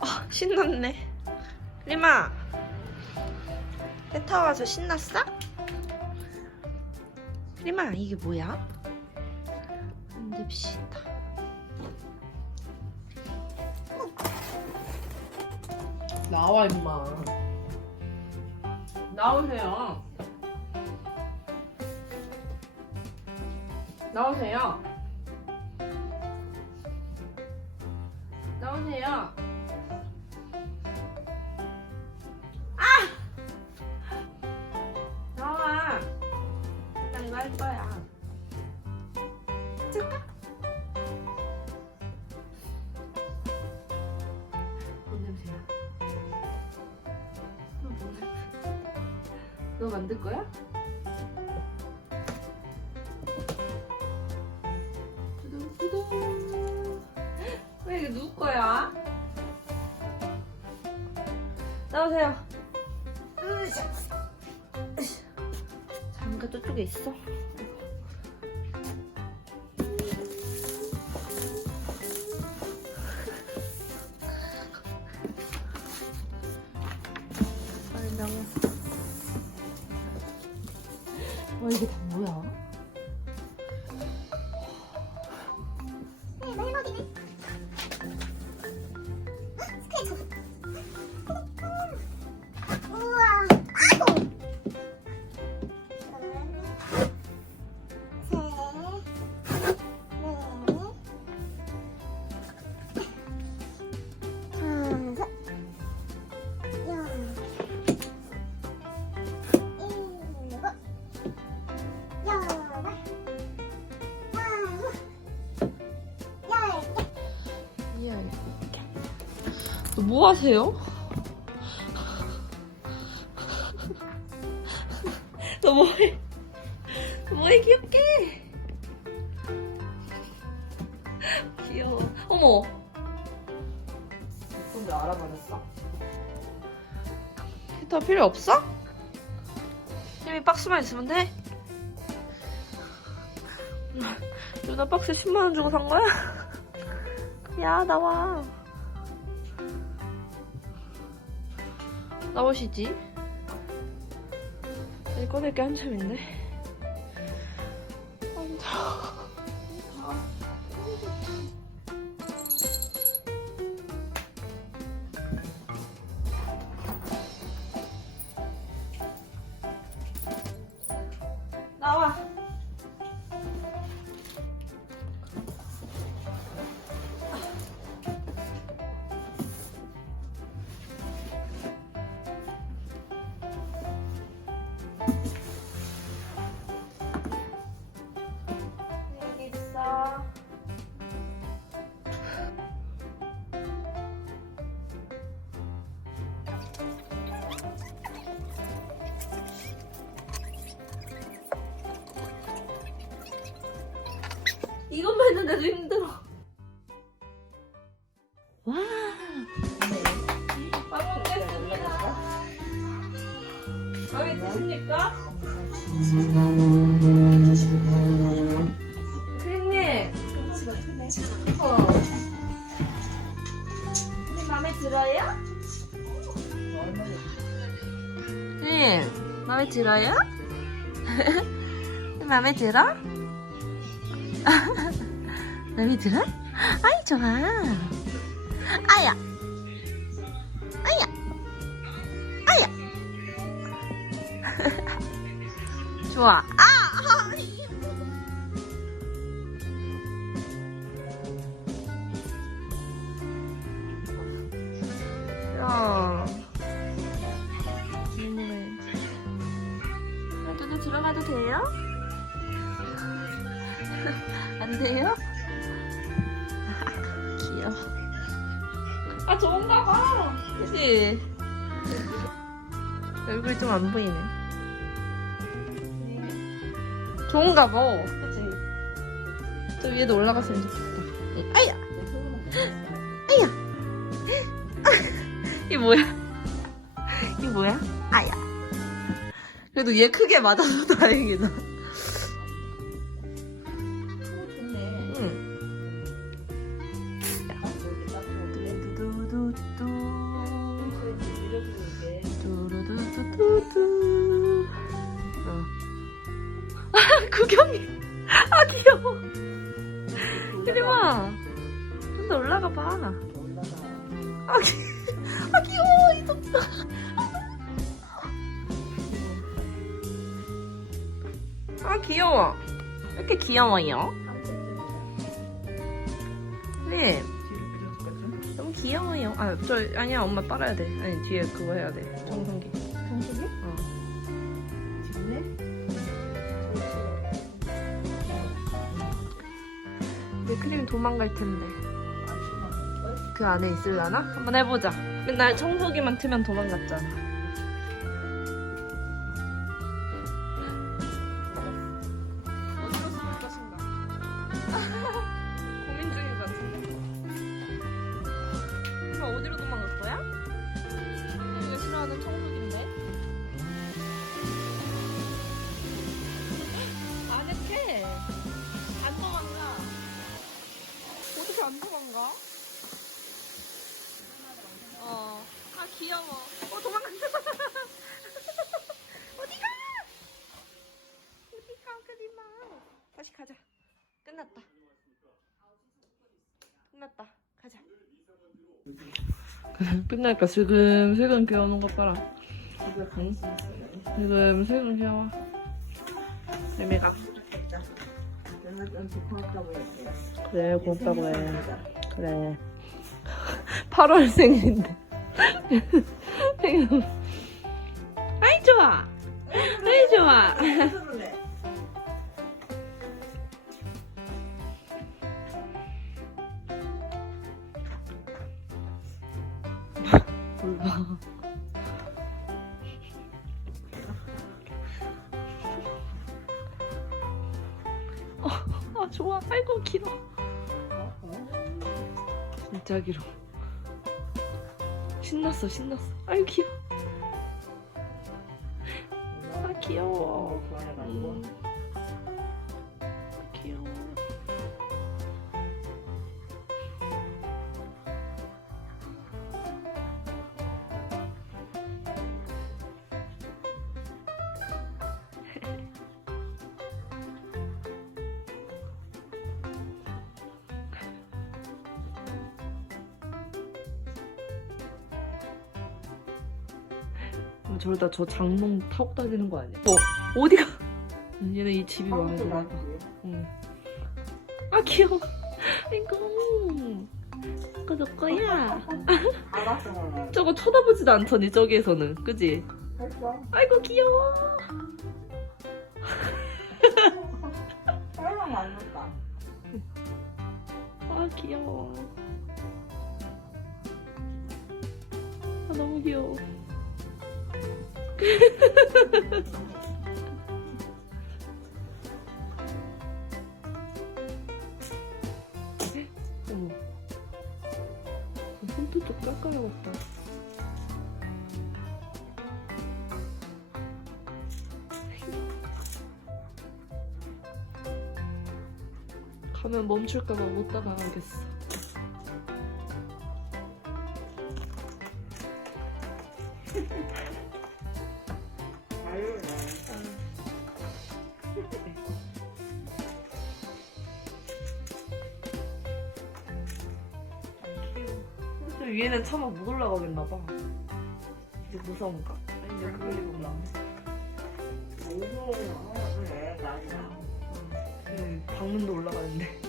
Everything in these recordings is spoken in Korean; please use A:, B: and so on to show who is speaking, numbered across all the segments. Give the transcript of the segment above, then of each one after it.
A: 아 신났네. 리마 배 타고 와서 신났어? 리마 이게 뭐야? 흔듭시다.
B: 나와 임마. 나오세요. 나오세요 나오세요. 아! 나와. 나 이거 할 거야. 잠깐 뭔 냄새야 너 만들 거야? 거야? 나오세요.
A: 장가 저쪽에 있어 빨리 나와 와 이게 다 뭐 하세요? 너 뭐해? 너 뭐해 귀엽게? 귀여워. 어머.
B: 근데 알아버렸어?
A: 더 필요 없어? 힘이 박스만 있으면 돼? 누나 박스 10만원 주고 산 거야? 야 나와 나오시지? 이 꺼낼 게 한참인데 앉아 이것만 했는데도 힘들어. 와. 밥 먹겠습니다. 마음에 드십니까? 어. 근데 마음에 들어요? 네. 마음에 들어요? 마음에 들어? 마음에 들어? 아이 좋아. 아야. 아야. 아야. 좋아. 안 돼요? 귀여워. 아, 좋은가 봐. 그치? 얼굴이 좀안 보이네. 좋은가 봐. 그치? 저 위에도 올라갔으면 좋겠다. 아야! 아야! 이 뭐야? 이 뭐야? 아야. 그래도 얘 크게 맞아서 다행이다. 올라가. 아, 귀, 아 귀여워 이 톱. 아 귀여워. 왜 이렇게 귀여워요? 네.
B: 밀어줄까
A: 너무 귀여워요. 아, 저 아니야 엄마 빨아야 돼. 아니 뒤에 그거 해야 돼. 청소기.
B: 청소기?
A: 어.
B: 집네?
A: 내 크림 도망갈 텐데. 그 안에 있을라나? 한번 해보자. 맨날 청소기만 트면 도망갔잖아. 고민 중이잖아. 그럼 어디로 도망갈 거야? 우리가 싫어하는 청소기 끝났다. 가자. 끝나니까 슬금슬금 귀여운 것 봐라. 응? 슬금슬금 귀여워. 애매가. 그래 고맙다고 해. 그래. 8월 생일인데. 생일. 아이 좋아. 아이 좋아. 길어. 신났어, 신났어. 아유 귀여워. 아 귀여워. 음. 저러다 저 장롱 타고 다니는 거 아니야? 어, 어디가? 얘는 이 집이 마음에 들어. 응. 아 귀여워. 이거 이거 너 거야. 저거 쳐다보지도 않더니 저기에서는, 그지? 아이고 귀여워. 아 귀여워. 아 너무 귀여워. 어머. 손톱도 깎아야겠다. 가면 멈출까봐 못 따라가겠어. 저 위에는 차마 못 올라가겠나 봐. 이제 무서운가? 아니, 여기 걸리고 올라오네. 그 방문도 올라가는데.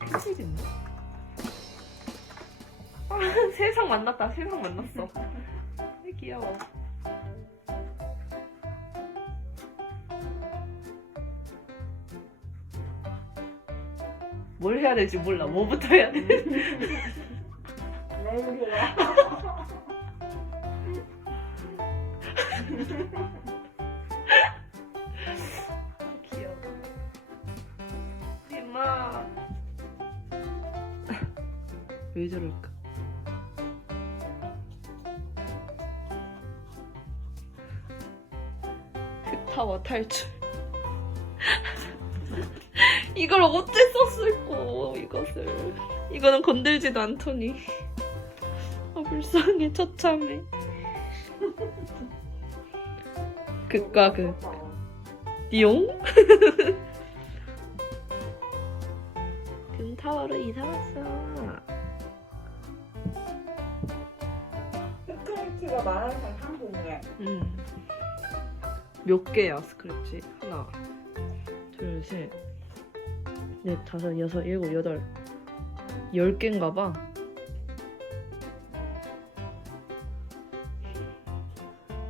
A: 캐슬 있네. 아, 세상 만났다. 세상 만났어. 귀여워. 뭘 해야 될지 몰라. 뭐부터 해야 돼? 귀여워. 이마. 왜 저럴까? 흑타워 탈출. 이걸 어째 썼을꼬 이것을. 이거는 건들지도 않더니. 아 불쌍해 처참해. 극과 극. 띠용? 금타워로 이사 왔어.
B: 스크래치가 많아서 한국에.
A: 음. 몇 개야 스크래치? 하나, 둘, 셋, 넷, 다섯, 여섯, 일곱, 여덟, 열 개인가 봐.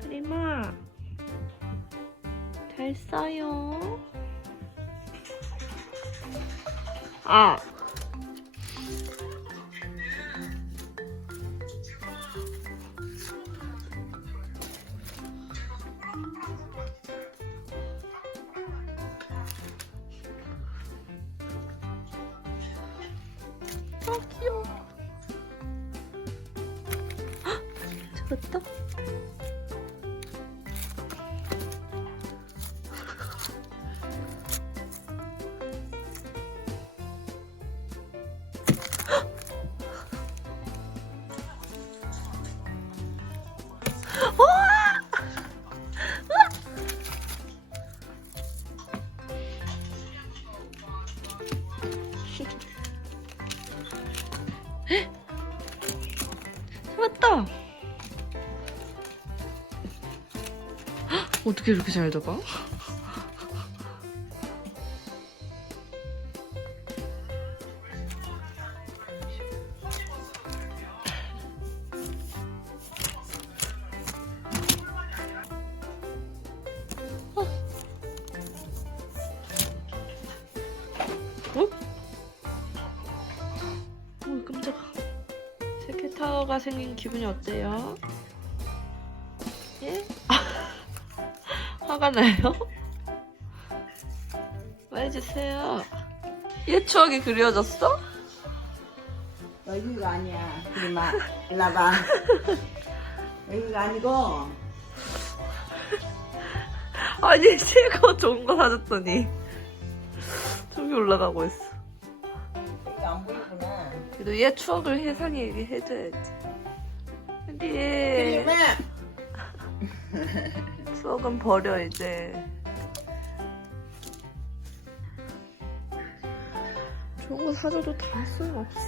A: 프리마, 잘 써요. 아. 아 잡았 어떻게 이렇게 잘 잡아? 어? 어. 세계 타워가 생긴 기분이 어때요? 예? 화가 나요? 말해주세요. 옛 추억이 그리워졌어?
B: 여기가 아니야. 그리마 일로 와봐. 여기가 아니고
A: 아니, 새거 좋은 거 사줬더니. 저기 올라가고 있어.
B: 여기 안 보이구나.
A: 그래도 옛 추억을 혜상이 얘기해줘야지. 근데
B: 그리마
A: 추억은 버려, 이제. 좋은 거 사줘도 다 쓸모없어.